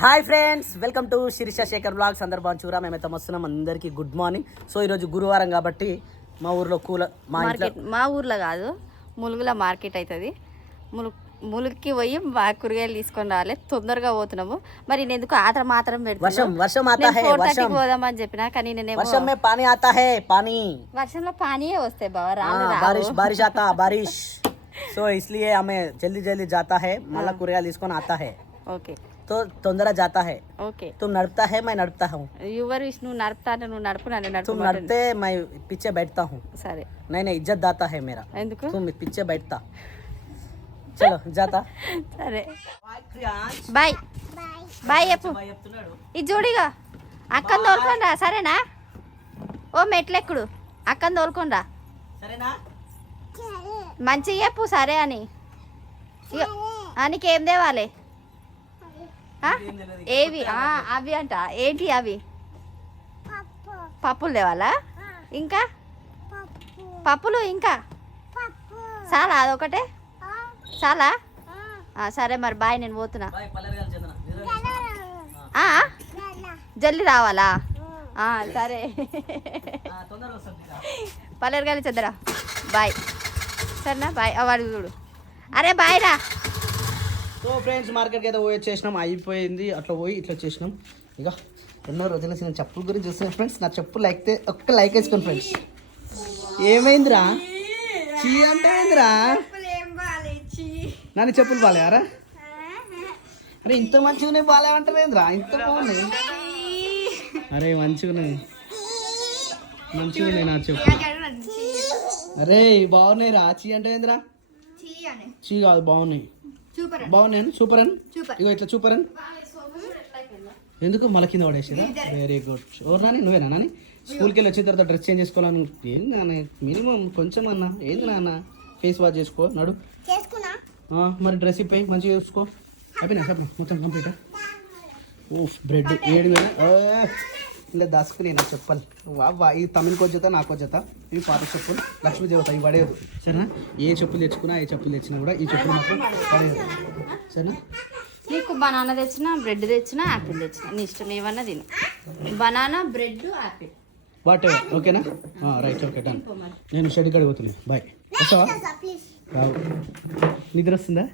Hi friends, welcome to Shirisha Shekhar blogs. అందరు బాగుంచురా, మేమైతే వస్తున్నాం. అందరికీ గుడ్ మార్నింగ్. సో ఈరోజు గురువారం కాబట్టి మా ఊర్లో మా ఊర్లో కాదు, ములుగుల మార్కెట్ అవుతుంది. ములుగుకి పోయి కూరగాయలు తీసుకొని రావాలి. తొందరగా పోతున్నాము. మరి నేను ఎందుకు మాత్రం పోదామని చెప్పినా, కానీ వర్షంలో పానీ వస్తాయి బాగా బారిష్. సో ఇస్లియే हमें जल्दी जल्दी जाता है, మళ్ళా కూరగాయలు తీసుకొని आता है. ఓకే, तो तोंदरा जाता है. ఓకే, तुम नड़पता है, मैं नड़पता हूँ. నువ్వు నడుపుతా, నువ్వు నడుపు, तुम नड़ते, मैं पीछे बैठता हूँ. సరే, नहीं इज्जत दाता है मेरा. ఎందుకు तुम पीछे बैठता. चलो जाता. సరే, బాయ్ బాయ్ చెప్పు. ఇది చూడిగా అక్కని తోలుకోండా, సరేనా? ఓ మెట్లెక్కుడు అక్కని తోలుకోండా, సరేనా? మంచిగా చెప్పు సరే అని. నీకేం తేవాలి? ఏవి అవి అంట, ఏంటి అవి? పప్పులు తేవాలా? ఇంకా పప్పులు ఇంకా చాలా? అదొకటే చాలా? సరే మరి బాయ్, నేను పోతున్నా. జల్దీ రావాలా? సరే, పల్లెరగాలి చద్దరా. బాయ్, సరేనా? బాయ్. వాడు చూడు. అరే బాయ్ రా. సో ఫ్రెండ్స్, మార్కెట్కి అయితే పోయి వచ్చేసినాం. అయిపోయింది, అట్లా పోయి ఇట్లా వచ్చేసినాం. ఇక ఎన్నో రోజుల నుంచి నేను చెప్పుల గురించి చూస్తున్నాను ఫ్రెండ్స్. నా చెప్పులు లైక్ ఒక్క లైక్ వేసుకోండి ఫ్రెండ్స్. ఏమైందిరా? చీ అంటే ఏందిరా? నన్ను చెప్పులు బాగాలేరా? అరే ఇంత మంచిగా ఉన్నాయి, బాగాలేమంటారేంద్రా? ఇంత బాగున్నాయి. అరే మంచిగా ఉన్నాయి నా చెప్పులు. అరే బాగున్నాయి రా. చీ అంటే ఏందిరా? చీ కాదు, బాగున్నాయి. బాగున్నాయి. సూపర్ అని ఇగో ఇట్లా సూపర్ అని. ఎందుకు మళ్ళీ కింద పడేసిరా? Very good. ఎవరు నాని? నువ్వేనా నాని? స్కూల్కి వెళ్ళి వచ్చిన తర్వాత డ్రెస్ చేంజ్ చేసుకోవాలని ఏంది నాన్న? మినిమం కొంచెం అన్నా ఏంది నాన్న? ఫేస్ వాష్ చేసుకో నడు. మరి డ్రెస్ ఇప్పాయి మంచిగా చూసుకో. అయిపోయినా చెప్పు మొత్తం కంప్లీట్. ఓ బ్రెడ్ 7,000 ఇలా దాసుకుని నా చెప్పాలి. వా ఇది తమిళకి వచ్చేత నాకు వచ్చేత. ఇవి పాత చెప్పులు, లక్ష్మీదేవత. ఇవి పడేయదు సరేనా? ఏ చెప్పులు తెచ్చుకున్నా, ఏ చెప్పులు తెచ్చినా కూడా ఈ చెప్పులు మాత్రం పడేయదు సరేనా? నీకు బనానా తెచ్చినా, బ్రెడ్ తెచ్చినా, యాపిల్ తెచ్చినా, నీ ఇష్టం ఏమన్నా తిను. Banana, bread, apple whatever. ఓకేనా? Right, okay done. నేను షెడ్ కాడికి పోతున్నాను. బాయ్. వస్తావా? రావు. నిద్ర వస్తుందా?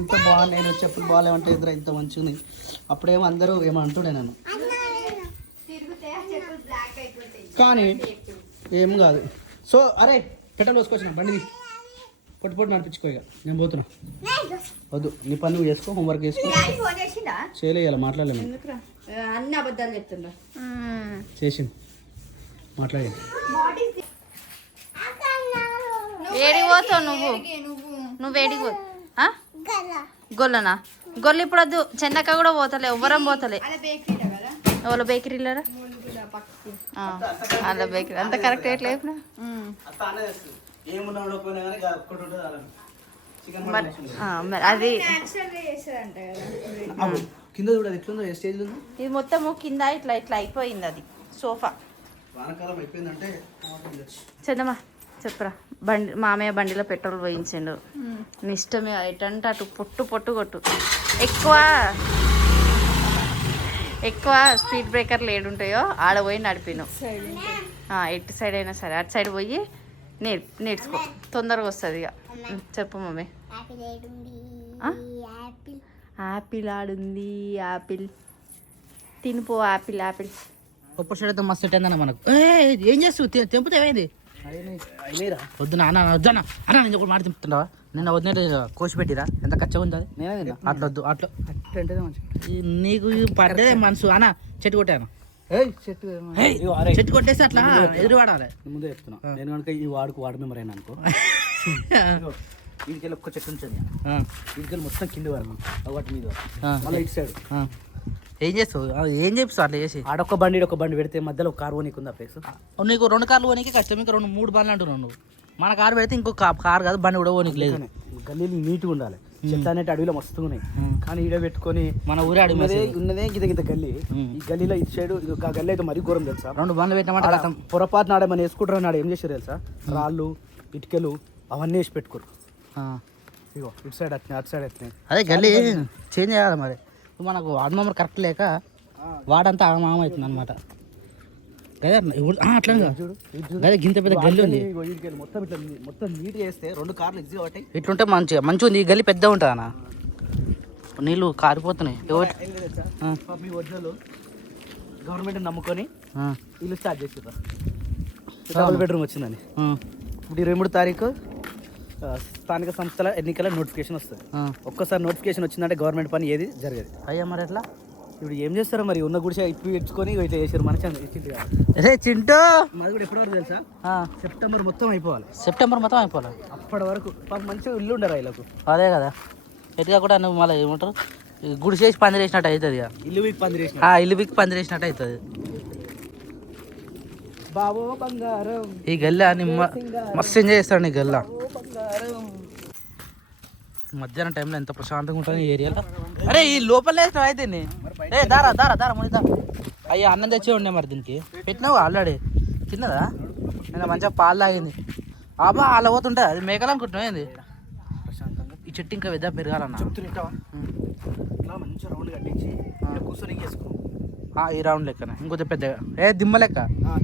ఇంత బాగున్నాయి. నేను చెప్పులు బాగాలేమంటే ఇద్దరు ఇంత మంచిగా ఉన్నాయి. అప్పుడేమో అందరూ ఏమో అంటుండే నన్ను, కానీ ఏం కాదు. సో అరే పెట్రోల్ పోసుకొచ్చిన బండి పొట్టు నడిపించుకో. ఇక నేను పోతున్నా. వద్దు, నీ పని నువ్వు చేసుకో, హోంవర్క్ చేసుకో. చేయలేయాలి, మాట్లాడలేము. అన్ని అబద్ధాలు చెప్తున్నా. చేసింది మాట్లాడేది. ఏడికి పోతావు నువ్వు ఏడికి పో? గొల్లనా? గొల్లు ఇప్పుడు వద్దు. చెన్నక్క కూడా పోతలే, ఎవ్వరం పోతలే. వాళ్ళ బేకరీలరా? అలా బేకరీ అంత కరెక్ట్ ఎట్లా చెప్పినా? మరి అది కింద చూడదు ఎట్లుందో, ఏ స్టేజ్ ఉందో. ఇది మొత్తము కింద ఇట్లా ఇట్లా అయిపోయింది. అది సోఫా వానకాలం అయిపోయిందంటే చందమ్మా చెప్పరా. మామయ్య బండిలో పెట్రోల్ పోయించిండు. నీ ఇష్టమే, ఎటంటే అటు పొట్టు కొట్టు. ఎక్కువ స్పీడ్ బ్రేకర్లు ఏడుంటాయో ఆడ పోయి నడిపిను. ఎటు సైడ్ అయినా సరే అటు సైడ్ పోయి నేర్చుకో, తొందరగా వస్తుంది. ఇక చెప్పు మమ్మీ. యాపిల్ ఆడుంది. యాపిల్ తినిపో. యాపిల్ ఒప్పుడు సైడ్ అయితే మస్తు అయిందన్న మనకు. ఏం చేస్తావు? తెంపుతే ఏమైంది? వద్దు నాన్న, వద్దన్నా అన్న. నేను ఒకటి మాట తింటున్నావా? నిన్న వద్దు కోసి పెట్టిరా, ఎంత ఖర్చు ఉంది అది. నేనే తిన్నా. అట్లా వద్దు, అట్లా అంటే నీకు పడ్డదే మనసు అన్న. చెట్టు కొట్టాను. చెట్టు కొట్టేసి అట్లా ఎదురు వాడాలి. ముందే చెప్తున్నా, నేను కనుక ఈ వార్డు మెంబర్ అయినా అనుకో, వీడికెళ్ళి ఒక్క చెట్టు ఉంచండి, వీడికెళ్ళి మొత్తం కింద వాడు వాటి మీద మళ్ళీ ఇటు సైడ్. ఏం చేస్తావు? ఏం చెప్తావు అట్లా చేసి? ఆడొక్క బండి పెడితే మధ్యలో ఒక కారు పోనీకి ఉందా ప్లేస్? నీకు 2 కార్లు పోనీకి కష్టం, ఇంకా 3 బండ్లు అంటున్నావు నువ్వు. మన కారు పెడితే ఇంకో కారు కాదు, బండి కూడా పోనీకి లేదు. గల్లీలు నీట్గా ఉండాలి. చెత్త అనేటి అడవిలో మస్తు ఉన్నాయి, కానీ ఈడ పెట్టుకొని మన ఊరే అడవి ఉన్నదే గిత గల్లీ. ఈ గల్లీలో ఇటు సైడ్ ఒక గల్లీ అయితే మరీ ఘోరం తెలుసా? 2 బండ్లు పెట్టినమాట పొరపాటు నాడే మన వేసుకుంటారు. నాడు ఏం చేశారు తెలుసా? రాళ్ళు, ఇటుకలు అవన్నీ వేసి పెట్టుకోరు. ఇగో ఇటు సైడ్ వచ్చినాయి అటు సైడ్ వచ్చినాయి. అదే గల్లీ చేంజ్ చేయాలి మరి. ఇప్పుడు మనకు వార్డ్ మెంబర్ కరెక్ట్ లేక వాడంతా ఆగమాగం అవుతుంది అనమాట. అదే అట్లా అదే గింత పెద్ద గల్లి ఉంది. మొత్తం ఇట్లా మొత్తం నీట్గా వేస్తే 2 కార్లు ఎగ్జిట్ అవుతాయి. ఇట్లుంటే మంచిగా ఉంది. ఈ గల్లి పెద్ద ఉంటుంది అన్న, నీళ్ళు కారిపోతున్నాయి. మీ ఒరిజినల్ గవర్నమెంట్ నమ్ముకొని ఇల్లు స్టార్ట్ చేసిర్రు. డబుల్ బెడ్రూమ్ వచ్చిందని. ఇప్పుడు 23 తారీఖు స్థానిక సంస్థల ఎన్నికల నోటిఫికేషన్ వస్తుంది. ఒక్కసారి నోటిఫికేషన్ వచ్చిందంటే గవర్నమెంట్ పని ఏది జరగదు. అయ్యా మరి ఎట్లా ఇప్పుడు ఏం చేస్తారో మరి, ఉన్న గుడిసె ఇప్పి ఇచ్చుకొని ఇట్లా చేశారు. మన రే చింటూ, మాది కూడా ఎప్పటి వరకు తెలుసా, సెప్టెంబర్ మొత్తం అయిపోవాలి. సెప్టెంబర్ మొత్తం అయిపోవాలి. అప్పటి వరకు మంచిగా ఇల్లు ఉండరు వీళ్ళకు. అదే కదా, ఎట్లా కూడా నువ్వు మళ్ళీ ఏమంటారు గుడి చేసి పందిరి వేసినట్టు అవుతుంది. ఇల్లు వీక్ పందిరి వేసిన ఇల్లు వీక్ పందిరి వేసినట్టు అవుతుంది. బాబో బంగారం ఈ గల్లా మస్తు ఎంజాయ్ చేస్తాడు. ఈ గల్లా మధ్యాహ్నం టైంలో ఎంత ప్రశాంతంగా ఉంటుంది ఈ ఏరియాలో. అరే ఈ లోపల అయితే దారా దారా దారా ముందు అయ్యా అన్నం తెచ్చే ఉండే మరి దీనికి పెట్టినావు ఆల్రెడీ తిన్నదా? నేను మంచిగా పాలు తాగింది. అబ్బా అలా పోతుంటా అది మేకలు అనుకుంటున్నావు ఏంది? ఈ చెట్టు ఇంకా పెద్ద పెరగాలన్నా. మంచిగా రౌండ్ కట్టించి కూర్చొని చేసుకో. ఈ రౌండ్ లెక్కనే ఇంకొంచెం పెద్దగా దిమ్మ లెక్క.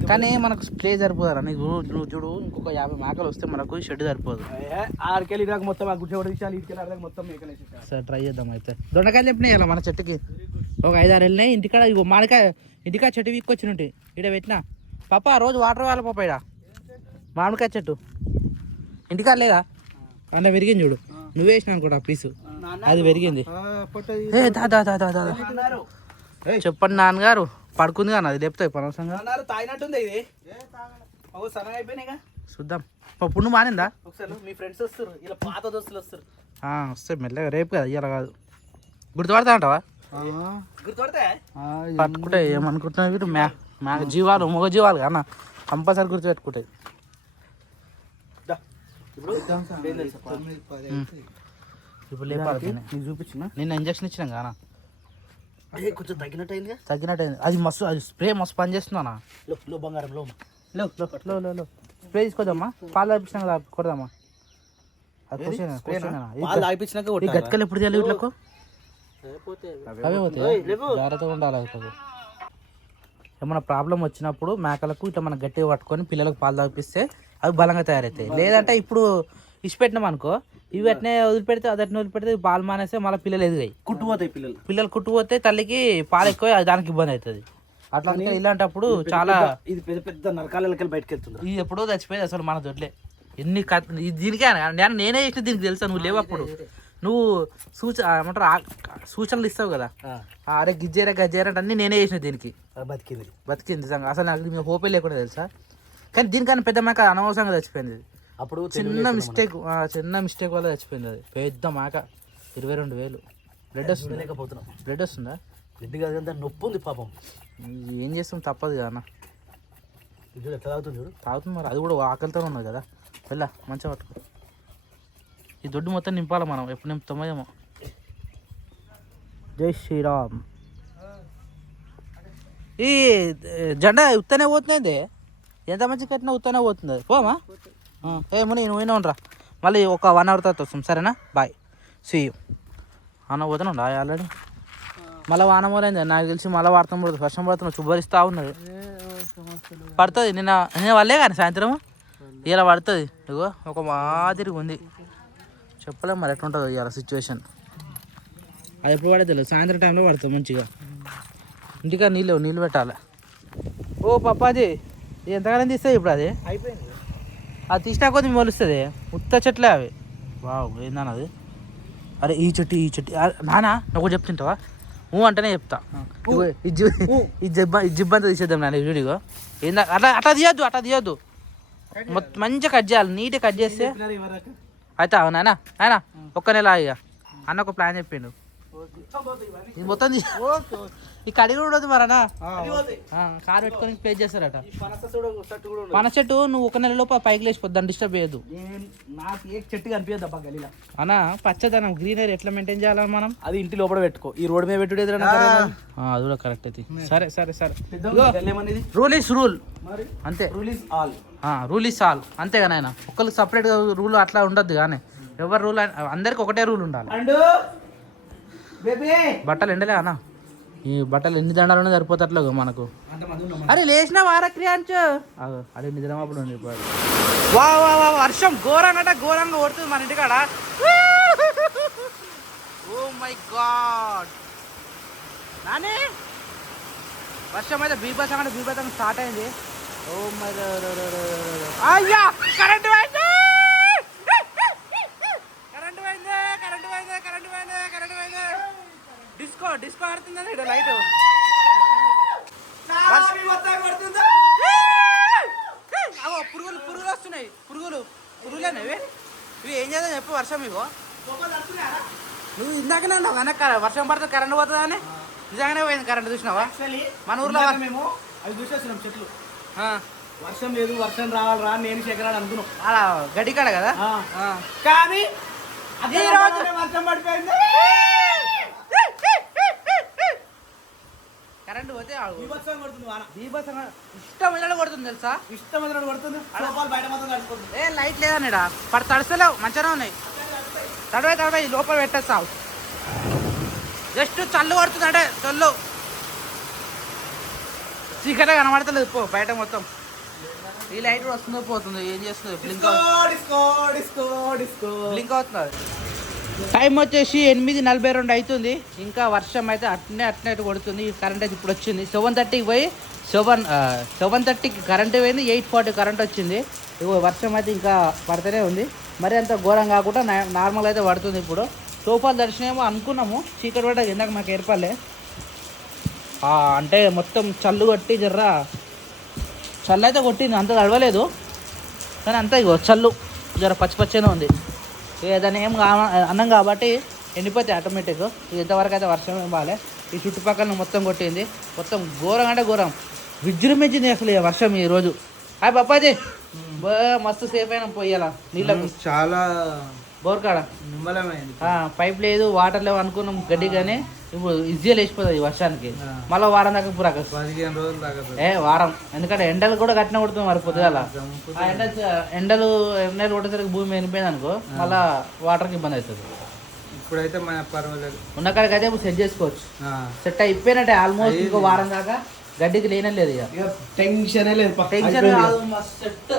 కానీ మనకు స్ప్రే సరిపోదా నీకు? నువ్వు చూడు, ఇంకొక 50 మేకలు వస్తే మనకు షెడ్ సరిపోదు. ఆడికెళ్ళి దాకా మొత్తం ఆ గుడ్డ తీసాలి, ఇటుకెళ్ళి మొత్తం మేకలు. సరే ట్రై చేద్దాం అయితే. దొండకాయలు చెప్పినాయి ఇలా మన చెట్టుకి ఒక 5-6 వెళ్ళినాయి. ఇంటికాడ ఇగో మామిడికాయ ఇంటికాడ చెట్టు వీక్కొచ్చినట్టు ఇక్కడ పెట్టినా. పాప రోజు వాటర్ వేయాలి పాప. ఇక్కడ మామిడికాయ చెట్టు ఇంటికాడ లేదా? అందులో పెరిగింది చూడు, నువ్వు వేసినా అనుకోండి ఆ పీసు, అది పెరిగింది. చెప్పండి నాన్నగారు, పడుకుంది కానీ అది లేపుతాయి పనవసంగా. చూద్దాం. పుండు మానిందా? మీ ఫ్రెండ్స్ వస్తారు, ఇలా పాత దోస్తులు వస్తారు. వస్తే మెల్లగా రేపు కదా, ఇయ్యాల కాదు. గుర్తుపడతా అంటావా? పట్టుకుంటే ఏమనుకుంటున్నావు వీరు? జీవాలు మగ జీవాలు అన్న కంపల్సరీ గుర్తుపెట్టుకుంటాయి. ఇప్పుడు లేపాలి. చూపించిన నిన్న ఇంజక్షన్ ఇచ్చినాం కానా, కొంచెం తగ్గినట్టయింది. అది మస్తు, అది స్ప్రే మస్తు పని చేస్తుందా? లో బంగారం లో స్ప్రే తీసుకోదమ్మా. పాలు తాగిపించినాక కొడదామా? గట్కలు ఎప్పుడు తెలియదు వీళ్ళకు. అవే పోతాయి, జాగ్రత్తగా ఉండాలి. ఏమైనా ప్రాబ్లం వచ్చినప్పుడు మేకలకు ఇట్లా మనం గట్టిగా పట్టుకొని పిల్లలకు పాలు తాగిపిస్తే అవి బలంగా తయారవుతాయి. లేదంటే ఇప్పుడు ఇచ్చిపెట్టినాం అనుకో, ఇవి అట్నే వదిలిపెడితే అదట్నే వదిలిపెడితే పాలు మానేస్తే మళ్ళీ పిల్లలు ఎదిగాయి, కుట్టుపోతాయి. పిల్లలు కుట్టుపోతే తల్లికి పాలు ఎక్కువ, దానికి ఇబ్బంది అవుతుంది. అట్లా ఇలాంటప్పుడు చాలా ఇది పెద్ద పెద్ద నరకాలకి బయటకు వెళ్తుంది. ఇది ఎప్పుడో చచ్చిపోయేది అసలు మన దొడ్లే. ఎన్ని దీనికే నేనే చేసిన దీనికి తెలుసా? నువ్వు లేవప్పుడు నువ్వు ఏమంటారు సూచనలు ఇస్తావు కదా, అరే గిజ్జేరా గజ్జేరా అంటే అన్నీ నేనే చేసిన దీనికి. బతికింది నిజంగా. అసలు నాకు మీ హోపే లేకుండా తెలుసా? కానీ దీనికన్నా పెద్ద మేక అనవసరంగా చచ్చిపోయింది. అప్పుడు చిన్న మిస్టేక్ వల్ల చచ్చిపోయింది. అది పెద్ద మేక 22,000. బ్లడ్ వస్తుంది లేకపోతున్నాం. బ్లడ్ వస్తుందా? బ్లడ్ కాదు, నొప్పి ఉంది పాపం. ఏం చేస్తాం, తప్పదు కదా అన్న. ఎట్లా తాగుతుంది చూడు. తాగుతుంది మరి, అది కూడా ఆకలితో ఉన్నది కదా. వెళ్ళా మంచిగా పట్టుకో. ఈ దొడ్డు మొత్తం నింపాలి మనం, ఎప్పుడు నింపుతామో ఏమో. జై శ్రీరామ్. ఈ జెండా ఉత్తనే పోతుంది, ఎంత మంచి కట్టినా ఉత్తనే పోతుంది. పోమా ముని నువ్వు ఉండరా, మళ్ళీ ఒక 1 hour తర్వాత వస్తాం. సరేనా? Bye, see you. అన్న పోతున్నాం ఆల్రెడీ. మళ్ళీ వాన పోలేదు నాకు తెలిసి, మళ్ళీ వాడతాం పడుతుంది. వర్షం పడుతున్నా, శుభ్రిస్తూ ఉన్నది. పడుతుంది. నిన్న వాళ్ళే కానీ సాయంత్రం ఇలా పడుతుంది. ఇగో ఒక మాదిరిగా ఉంది, చెప్పలేం మరి ఎట్లుంటుందో ఇవాళ సిచ్యువేషన్. అది ఎప్పుడు పడేది తెలియదు, సాయంత్రం టైంలో పడుతుంది మంచిగా. ఇంటికా నీళ్ళు పెట్టాలి. ఓ పప్పాది ఎంతకాలం తీస్తాయి ఇప్పుడు? అది అయిపోయింది. అది తీసినా కొద్ది మొలుస్తుంది. ఉత్త చెట్లే అవి. బావు ఏందన్న అది? అరే ఈ చెట్టు నానా నువ్వు చెప్తుంటావా? అంటేనే చెప్తా. ఈ జిబ్బంతా తీసేద్దాం నాన్న వీడియో. ఏందా అట్లా తీయద్దు. మొత్తం మంచిగా కట్ చేయాలి, నీట్గా కట్ చేస్తే అయితే. అవునా ఆయన ఒక్క నెల ఇక అన్న ఒక ప్లాన్ చెప్పిండు. ఇది మొత్తం ఈ కడిగి కూడా ఉండదు మరనా, కారు పెట్టుకొని ప్లే చేస్తారట. పన చెట్టు నువ్వు 1 నెలలోపు పైకి లేచిపోద్ది, దాన్ని డిస్టర్బ్ చేయొద్దు. చెట్టు కనిపించదు అబ్బా గలీలా. అన్న పచ్చదనం గ్రీనరీ ఎట్లా మెయింటైన్ చేయాలి మనం? అది ఇంటి లోపల పెట్టుకో, ఈ రోడ్ మీద పెట్టుడు ఎదురు. అది కూడా కరెక్ట్ అయితే. సరే రూల్ ఈస్ రూల్ అంతే. రూల్ ఈస్ ఆల్ అంతేగా నాయన. ఒక్కరికి సపరేట్గా రూల్ అట్లా ఉండద్దు కానీ ఎవరు రూల్ అందరికి ఒకటే రూల్ ఉండాలి. బట్టలు ఎండలే అన్న, ఈ బట్టలు ఎన్ని దండాలు సరిపోతట్లేదు మనకు. అరే లేచిన వార క్రియాంచు అదే నిద్రమాపుడు ఉంది. వా వా వా వర్షం ఘోరంగా కొడుతుంది మన ఇంటికాడ. ఓ మై గాడ్ నాని, వర్షం అయితే బీభత్సంగా స్టార్ట్ అయింది. ఓ మై అయ్యా కరెంట్ పోయింది. డిస్కో ఆడుతుందా ఇక్కడ లైట్. పురుగులు వస్తున్నాయి. పురుగులేనవి ఇవి ఏం చేద్దాం చెప్పు. వర్షం ఇగో నువ్వు ఇందాకనే ఉన్నావు వెనక వర్షం పడితే కరెంట్ పోతుందా అని. నిజంగానే పోయింది కరెంట్, చూసినావా? మన ఊర్లో మేము అవి చూసేస్తున్నాం చెట్లు. వర్షం లేదు, వర్షం రావాలి రా నేను శేఖరాలు అనుకున్నాం అలా గడ్డికాడ కదా. కానీ అదే రోజు వర్షం పడిపోయింది. కరెంట్ పోతే బీభత్సంగా ఇష్టం కొడుతుంది తెలుసా. ఇష్టం కొడుతుంది. బయట మాత్రం నడుచుకుంటుంది. ఏ లైట్ లేదనిడా పడి తడుస్తలేవు, మంచిగానే ఉన్నాయి. తడవై లోపల పెట్టేస్తావు. జస్ట్ చల్లు కొడుతుంది అంటే చల్లు. చీకటే కనబడతలేదు పో బయట మొత్తం. ఈ లైట్ కూడా వస్తుందో పోతుందో ఏం చేస్తుందో బ్లింక్ అవుతుంది. టైం వచ్చేసి 8:42 అవుతుంది. ఇంకా వర్షం అయితే అట్నే కొడుతుంది. కరెంట్ అయితే ఇప్పుడు వచ్చింది 7:30కి పోయి 7:30కి కరెంట్ పోయింది. 8:40 కరెంట్ వచ్చింది. ఇగో వర్షం అయితే ఇంకా పడుతూనే ఉంది. మరి అంత ఘోరం కాకుండా నార్మల్ అయితే పడుతుంది. ఇప్పుడు సోఫాలు దర్శనమేమో అనుకున్నాము, చీకటి పడ్డ ఇందాక మాకు ఏర్పడలే. అంటే మొత్తం చల్లు కొట్టి చల్లు అయితే కొట్టింది, అంత తడవలేదు కానీ అంతా ఇగో చల్లు పచ్చిపచ్చనే ఉంది. ఏదైనా ఏం అన్నం కాబట్టి ఎండిపోతే ఆటోమేటిక్. ఇంతవరకు అయితే వర్షం ఏం బాగాలే. ఈ చుట్టుపక్కల మొత్తం కొట్టింది. మొత్తం ఘోరం అంటే ఘోరం విజృంభించింది అసలు ఈ వర్షం ఈరోజు. హాయ్ బాపాజీ, మస్తు సేఫ్ అయినా పోయాలా నీళ్ళకు. చాలా బోర్కాడ పైప్ లేదు, వాటర్ లేవు అనుకున్నాం గడ్డి, కానీ ఇప్పుడు ఈజీగా లేచిపోతుంది ఈ వర్షానికి. మళ్ళీ వారం దాకా పూరా 15 రోజులు దాకా వారం. ఎందుకంటే ఎండలు కూడా గట్టిన కొడుతుంది మరి పొద్దుగాల. ఎండలు కొట్టేసరికి భూమి వెళ్ళిపోయింది అనుకో, మళ్ళీ వాటర్కి ఇబ్బంది అవుతుంది. ఇప్పుడైతే మన పర్వాలేదు, ఉన్న కాడికి అయితే ఇప్పుడు సెట్ చేసుకోవచ్చు. సెట్ అయిపోయినట్టే ఆల్మోస్ట్. ఇంకో వారం దాకా గడ్డికి లేనే లేదు. ఇక టెన్షన్ లేదు. టెన్షన్ కాదు, సెట్.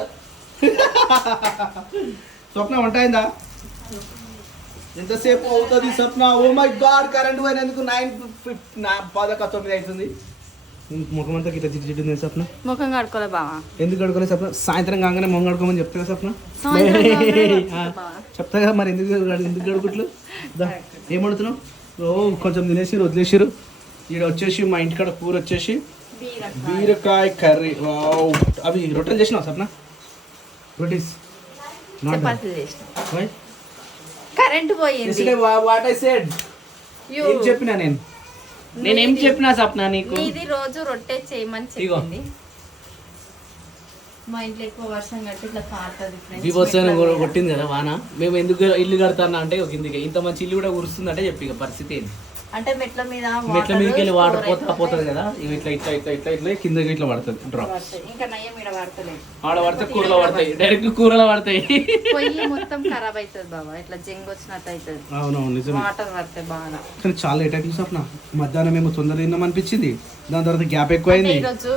స్వప్న వంట అయిందా? ఎంతసేపు అవుతుంది స్వప్న? ఓ మై గాడ్ కరెంట్ పోయినందుకు 9:10 అవుతుంది. ముఖం అంతా గిట్లా జిడ్డు స్వప్న. ముఖం కడుకోలే బావా. ఎందుకు కడుకోలే స్వప్న? సాయంత్రం కాగానే మొహం కడుకోమని చెప్తా స్వప్న. చెప్తా కదా మరి. ఎందుకు కడుకుట్లు ఏమడుతున్నావు? ఓ కొంచెం తినేసిరు వదిలేసిరు. ఇక్కడ వచ్చేసి మా ఇంటికాడ కూర వచ్చేసి బీరకాయ కర్రీ. అవి రొట్టెలు చేసినావు స్వప్న? రొటీస్ కరెంట్ పోయింది. What I said. ఏం చెప్పినా నేనేం చెప్పినా సప్న నీకు? ఇది రోజు రొట్టె చేయమని చెప్పింది. మా ఇంట్లో ఎక్కువ వర్షం కట్టి ఇట్లా కారుతుంది. కొట్టింది కదా వాన. మేము ఎందుకు ఇల్లు కడతానా అంటే కిందికి ఇంత మంచి ఇల్లు కూడా కురుస్తుంది అంటే చెప్పి పరిస్థితి ఏంది అంటే మెట్ల మీదకి వెళ్ళి వాటర్ పోతుంది కదా. ఇట్లా ఇట్లా ఇట్లా ఇట్లా ఇట్లా కిందకి ఇట్లా పడుతుంది డ్రాప్. ఇంకా నయ్యం ఈడ పడతలేదు. ఆడ పడితే కూరలో పడతాయి, డైరెక్ట్ కూరలో పడతాయి. పొయ్యి మొత్తం ఖరాబ్ అవుతుంది బాబా, ఇట్లా జంగ్ వచ్చినట్టు అవుతుంది. అవునవును నిజం. వాటర్ పడితే బాగా. కానీ చాలా లేట్ అయిపోయింది స్వప్న. మధ్యాహ్నం మేము తొందర తిన్నాం అనిపించింది, దాని తర్వాత గ్యాప్ ఎక్కువైంది. ఈరోజు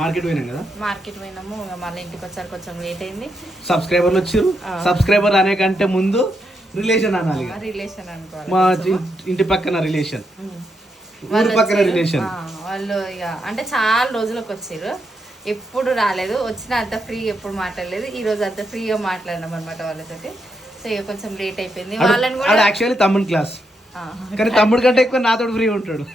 మార్కెట్ పోయినాం కదా. మార్కెట్ పోయినాము, మళ్ళీ ఇంటికి వచ్చారు, కొంచెం లేట్ అయింది. సబ్స్క్రైబర్లు వచ్చారు. సబ్స్క్రైబర్ అనే కంటే ముందు రిలేషన్ అనాలి. రిలేషన్ అనుకోవాలి. మా ఇంటి పక్కన రిలేషన్, ఊరు పక్కన రిలేషన్. వాళ్ళు ఇక అంటే చాలా రోజులకు వచ్చారు, ఎప్పుడు రాలేదు. వచ్చిన అంత ఫ్రీగా ఎప్పుడు మాట్లాడలేదు. ఈ రోజు అంత ఫ్రీగా మాట్లాడినాం అనమాట వాళ్ళతోటి. సో ఇక కొంచెం లేట్ అయిపోయింది. వాళ్ళని కూడా యాక్చువల్లీ తమ్ముడు క్లాస్, కానీ తమ్ముడు కంటే ఎక్కువ నాతోడు ఫ్రీ ఉంటాడు.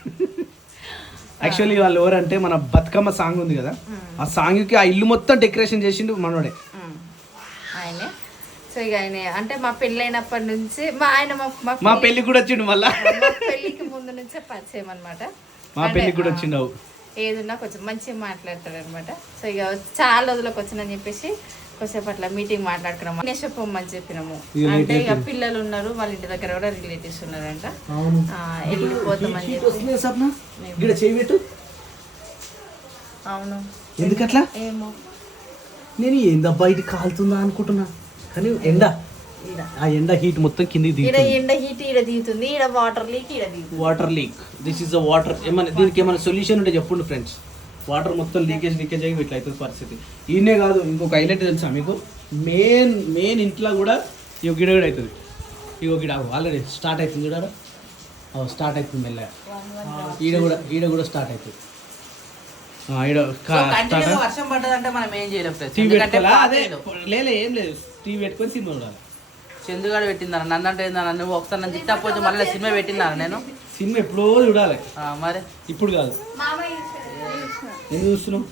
యాక్చువల్లీ వాళ్ళు ఎవరంటే మన బతుకమ్మ సాంగ్ ఉంది కదా, ఆ సాంగ్కి ఆ ఇల్లు మొత్తం డెకరేషన్ చేసిండు మనోడే, ఆయనే. సో ఇక ఆయన అంటే మా పెళ్ళైనప్పటి నుంచి మా పెళ్లి కూడా వచ్చిండు. మళ్ళా పెళ్లికి ముందు నుంచే పరిచయం అనమాట. మా పెళ్లికి కూడా వచ్చిండు. ఏదున్నా కొంచెం మంచిగా మాట్లాడతాడు అనమాట. సో ఇక చాలా రోజులకు వచ్చిందని చెప్పేసి కొంచెంసేపు అట్లా మీటింగ్ మాట్లాడుకున్నాము. నేషప్పమ్మని చెప్పినాము. అంటే ఇక పిల్లలు ఉన్నారు, వాళ్ళ ఇంటి దగ్గర కూడా రిలేటివ్స్ ఉన్నారంట, వెళ్ళిపోతామని చెప్పి. అవును, ఎందుకట్లా ఏమో నేను ఏందబ్బా ఇది కాలుతుందా అనుకుంటున్నా, కానీ ఎండ ఆ ఎండ హీట్ మొత్తం కిందికి ఈడ దిగుతుంది. ఎండ హీట్ ఈడ దిగుతుంది, ఈడ వాటర్ లీక్ ఈడ దిగుతుంది. Water leak, this is a water. ఏమైనా దీనికి ఏమైనా సొల్యూషన్ ఉంటే చెప్పండి ఫ్రెండ్స్. వాటర్ మొత్తం లీకేజ్ అయ్యి ఇట్లా అవుతుంది పరిస్థితి. ఈయనే కాదు, ఇంకొక హైలైట్ తెలుసా మీకు? మెయిన్ ఇంట్లో కూడా ఇగో గిడ కూడా అవుతుంది. ఇగో గిడ ఆల్రెడీ స్టార్ట్ అవుతుంది చూడారా, స్టార్ట్ అవుతుంది మెల్లగా. ఈడ కూడా స్టార్ట్ అవుతుంది. వర్షం పడ్డదంటే మనం ఏం చేయలేం ఫ్రెండ్స్. టీవీ ఎందుకంటే పెట్టుకోవాలా? అదే పాతేళ్ళు. లేలే ఏం లేదు, టీవీ పెట్టుకొని సినిమా చూడాలి. చందుగాడు పెట్టిందన్న, నన్ను అంటే ఏందన్న, నువ్వు ఒకసారి నన్ను తిట్టకపోతే మళ్ళీ సినిమా పెట్టిందాను నేను. సినిమా ఎప్పుడో చూడాలి, మరి ఇప్పుడు కాదు. ఎందుకు చూస్తున్నావు?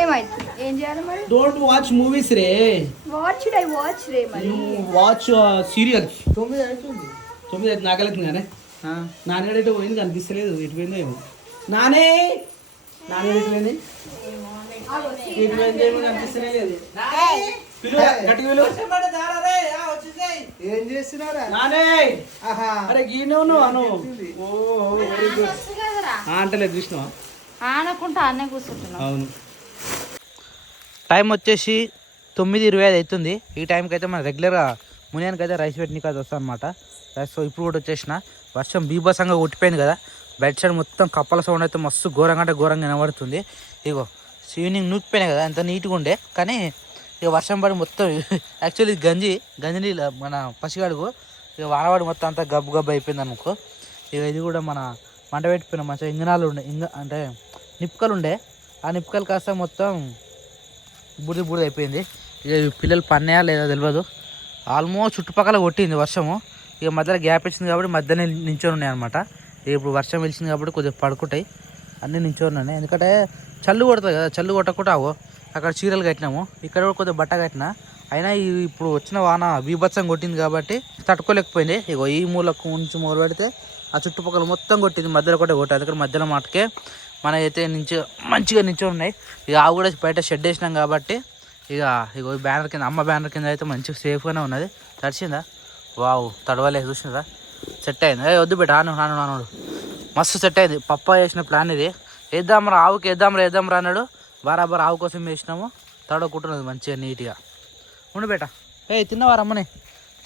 ఏమైతుంది? ఏం చేయాలి మరి? డోంట్ వాచ్ మూవీస్ రే, వాచ్ రే మరి. Watch serials. 9 అవుతుంది నాకలేదు కానీ. నాన్నగడైతే పోయింది కనిపిస్తలేదు, ఎటు పోయిందో ఏమో. నానే ఎటు పోయింది? ఏమో కనిపిస్తలేదు. ఏం చేస్తున్నారా నానే అరే గీనవును అను అంటలేదు చూసినావా? ఆనకుంటా అన్నే కూర్చుంటున్నాం. అవును. టైం వచ్చేసి 9:25 అవుతుంది. ఈ టైంకి అయితే మనం రెగ్యులర్గా మునియానికి అయితే రైస్ పెట్టినకి అది వస్తాం అనమాట. సో ఇప్పుడు కూడా వచ్చేసిన, వర్షం బీభత్సంగా కొట్టిపోయింది కదా, బయట సైడ్ మొత్తం కప్పల సౌండ్ అయితే మస్తు ఘోరంగా అంటే ఘోరంగా వినబడుతుంది. ఇగో ఈవినింగ్ నూకిపోయినాయి కదా, ఎంత నీట్గా ఉండే, కానీ ఇక వర్షం పడి మొత్తం యాక్చువల్లీ గంజి నీళ్ళు మన పసిగడుగు, ఇక వానవాడి మొత్తం అంతా గబ్బు గబ్బు అయిపోయింది అనుకో. ఇక ఇది కూడా మన మంట పెట్టిపోయిన మంచిగా ఇంగనాలు ఉండే, అంటే నిప్పుకలు ఉండే, ఆ నిప్పుకలు కాస్త మొత్తం బుడిది అయిపోయింది. ఇక పిల్లలు పన్నాయా లేదా తెలియదు, ఆల్మోస్ట్ చుట్టుపక్కల కొట్టింది వర్షము. ఇక మధ్యలో గ్యాప్ ఇచ్చింది కాబట్టి మధ్యలో నించొని ఉన్నాయి అనమాట. ఇప్పుడు వర్షం వెలిసింది కాబట్టి కొద్దిగా పడుకుంటాయి, అన్నీ నించొని ఉన్నాయి. ఎందుకంటే చల్లు కొడుతుంది కదా, చల్లు కొట్టకుండా అక్కడ చీరలు కట్టినాము, ఇక్కడ కూడా కొద్దిగా బట్ట కట్టినా, అయినా ఇప్పుడు వచ్చిన వాన బీభత్సం కొట్టింది కాబట్టి తట్టుకోలేకపోయింది. ఇగో ఈ మూలకు నుంచి మొదలు పెడితే ఆ చుట్టుపక్కల మొత్తం కొట్టింది, మధ్యలో కూడా కొట్టాయి. అందుకని మధ్యలో మాటకే మన అయితే మంచిగా నించొని ఉన్నాయి. ఇక ఆవు కూడా బయట షెడ్ వేసినాం కాబట్టి ఇగో బ్యానర్ కింద, అమ్మ బ్యానర్ కింద అయితే మంచిగా సేఫ్గానే ఉన్నది. తడిచిందా? వావ్, తడవలే, చూసినదా? సెట్ అయింది. వద్దు బిడ్డ, నానుడు మస్తు సెట్ అయింది. పప్ప వేసిన ప్లాన్ ఇది. వేద్దాంరా ఆవుకి, వేద్దాంరా అన్నాడు. బరాబర్ ఆవు కోసం వేసినాము, తడవకుంటున్నది మంచిగా నీట్గా. ఉండు బేట, తిన్నవా రమ్మని.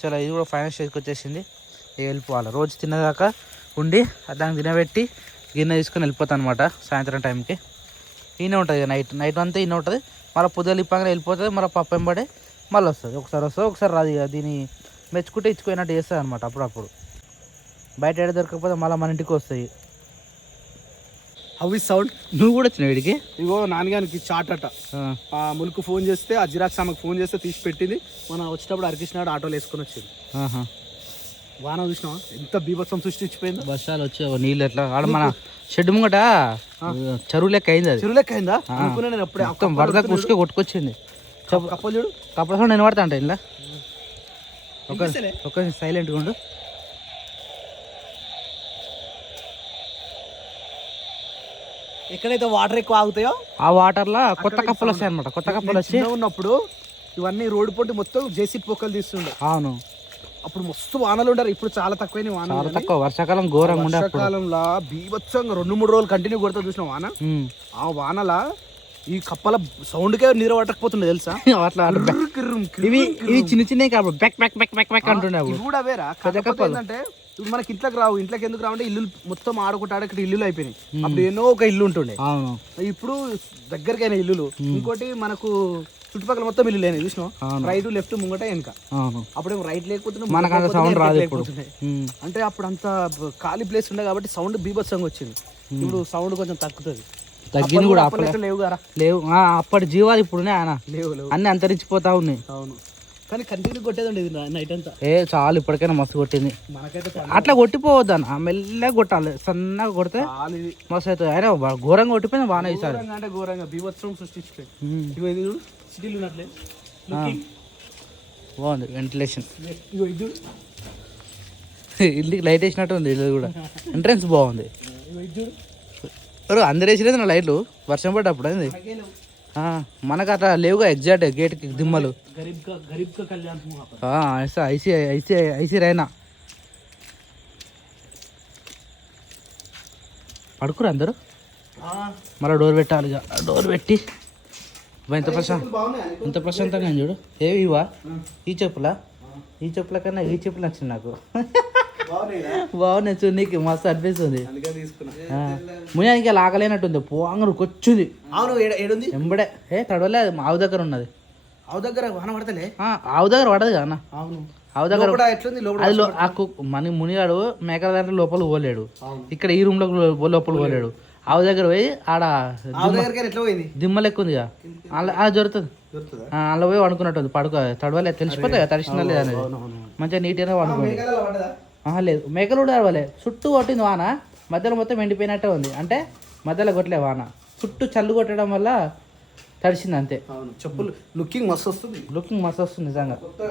చలో, ఇది కూడా ఫైనల్ స్టేజ్కి వచ్చేసింది. వెళ్ళిపోవాలి. రోజు తిన్నదాకా ఉండి దానికి తినబెట్టి గిన్నె తీసుకొని వెళ్ళిపోతాను అనమాట సాయంత్రం టైంకి. ఈయన ఉంటుంది ఇక నైట్ అంతా ఈయన ఉంటుంది. మళ్ళీ పొద్దులు ఇప్పగానే వెళ్ళిపోతుంది, మళ్ళీ పప్పు వెంబడి మళ్ళీ వస్తుంది. ఒకసారి రాదు. ఇక దీన్ని మెచ్చుకుంటే ఇచ్చుకున్నట్టు చేస్తుంది అనమాట. అప్పుడప్పుడు బయట ఏడ దొరకకపోతే మళ్ళీ మన ఇంటికి వస్తాయి. అవి సౌండ్. నువ్వు కూడా వచ్చినావు వీడికి? ఇగో నాన్నగారికి చాట్ అట, ఆ ములుకు ఫోన్ చేస్తే, ఆ జిరాక్స్ ఆమెకు ఫోన్ చేస్తే తీసి పెట్టింది. మనం వచ్చేటప్పుడు అరికిష్నాడు ఆటోలో వేసుకొని వచ్చింది. వాన చూసినావా ఎంత బీభత్సం సృష్టించిపోయింది. వర్షాలు వచ్చే నీళ్ళు ఎట్లా ఆడ మన షెడ్ ముంగట చెరువు లెక్క అయింది. అది చెరువు లెక్క అయిందా? అనుకున్నా నేను అప్పుడే. వరద కుసుక కొట్టుకొచ్చింది. కప్పలు చూడు, కప్పల సౌండ్ వినబడతా అంటే ఇలా ఒక సైలెంట్గా ఉండు. ఎక్కడైతే వాటర్ ఎక్కువ ఆగుతాయో ఆ వాటర్లో కొత్త కప్పలు వస్తాయి అనమాట. కొత్త కప్పలు వచ్చి ఉన్నప్పుడు ఇవన్నీ రోడ్డు పొంటి మొత్తం జేసీ పొక్కలు తీస్తుండే. అవును, అప్పుడు మస్తు వానలు ఉంటారు. ఇప్పుడు చాలా తక్కువైన వాన, చాలా తక్కువ. వర్షాకాలం ఘోరంగా ఉండే. వర్షాకాలంలో బీభత్సంగా 2-3 రోజులు కంటిన్యూ కొడతా చూసిన వాన. ఆ వానలా ఈ కప్పల సౌండ్కే నిద్ర పట్టకపోతుండే తెలుసా? అట్లా ఇవి చిన్న చిన్నవి కాబట్టి back back back back back అంటుండే. ఇవి కూడా వేరా ఏంటంటే ఇప్పుడు మనకి ఇంట్లోకి రావు. ఇంట్లోకి ఎందుకు రావంటే ఇల్లు మొత్తం ఆడుకుంటాడు. ఇక్కడ ఇల్లులు అయిపోయినాయి. అప్పుడు ఎన్నో ఒక ఇల్లు ఉంటుండే. అవును, ఇప్పుడు దగ్గరకైనా ఇల్లులు. ఇంకోటి మనకు చుట్టుపక్కల మొత్తం ఇల్లు లేని చూసినాం. రైట్ లెఫ్ట్ ముంగట వెనక. అప్పుడేమో రైట్ లేకపోతే మనకు సౌండ్ రాదు. అంటే అప్పుడు అంత ఖాళీ ప్లేస్ ఉండే కాబట్టి సౌండ్ బీభత్సంగా వచ్చింది. ఇప్పుడు సౌండ్ కొంచెం తగ్గుతుంది. తగ్గింది కూడా. లేవు కదా, లేవు. అప్పటి జీవాలు ఇప్పుడు లేవు, అన్ని అంతరించిపోతా ఉన్నాయి. అవును, కానీ కంటిన్యూ కొట్టేదండి ఇది నైట్ అంతా. చాలు, ఇప్పటికైనా మస్తు కొట్టింది. మనకైతే అట్లా కొట్టిపోవద్దు అన్న, మెల్లగా కొట్టాలి. సన్నగా కొడితే మస్తు అవుతుంది. అయినా ఘోరంగా కొట్టిపోయింది బాగా ఈసారి. అంటే ఘోరంగా బీభత్సం సృష్టించిపోయింది. సిటీలు ఉన్నట్లే బాగుంది వెంటిలేషన్. ఇల్లుకి లైట్ వేసినట్టు ఉంది. ఇల్లు కూడా ఎంట్రన్స్ బాగుంది. అందరు వేసినది నా లైట్లు వర్షం పడ్డప్పుడు అయింది. మనకు అట్లా లేవుగా ఎగ్జాక్ట్ గేట్కి దిమ్మలు. ఐసీ రైనా పడుకురు అందరూ. మళ్ళీ డోర్ పెట్టాలి. డోర్ పెట్టి ఎంత ప్రశాంతంగా చూడు. ఏవి ఇవా? ఈ చెప్పులా ఈ చెప్పుల కన్నా ఈ చెప్పులు నచ్చింది నాకు. బాగున్నాయిరా బాగున్నాయి చూడనీకి మస్తు అనిపిస్తుంది. అందుకని తీసుకున్నా. ముయానికి అలా ఆకలేనట్టుంది, పోంగరు కొచ్చుది అవును ఏడుంది ఎంబడే. తడవలే, ఆవు దగ్గర ఉన్నది. ఆవు దగ్గర వాన పడతలే. ఆవు దగ్గర పడదు కదా అన్న. అవును ఆవు దగ్గర లోపల ఎట్లుంది లోపల అది మునిగాడు మేకల దాంట్లో లోపల పోలేడు, ఇక్కడ ఈ రూమ్ లో లోపల పోలేడు. ఆవు దగ్గర పోయి ఆడ ఆవు దగ్గరికి ఎట్లా పోయింది? దిమ్మ లెక్క ఉంది కదా, అలా జరుగుతుంది. దొరుకుతుందా? అలా పోయి వండుకున్నట్టుంది, పడుకో తడవలే తెలిసిపోతుంది కదా తడిసిన లేదు అనేది. మంచిగా నీట్గానే వండుకోండి. మేకలలో పడ్డదా? లేదు మేకలు కూడా అడవలే, చుట్టూ కొట్టింది వాన, మధ్యలో మొత్తం ఎండిపోయినట్టే ఉంది. అంటే మధ్యలో కొట్టలే వాన, చుట్టూ చల్లు కొట్టడం వల్ల తడిసింది అంతే. అవును చెప్పులు లుకింగ్ మస్తు వస్తుంది. లుకింగ్ మస్తు వస్తుంది నిజంగా. కొత్త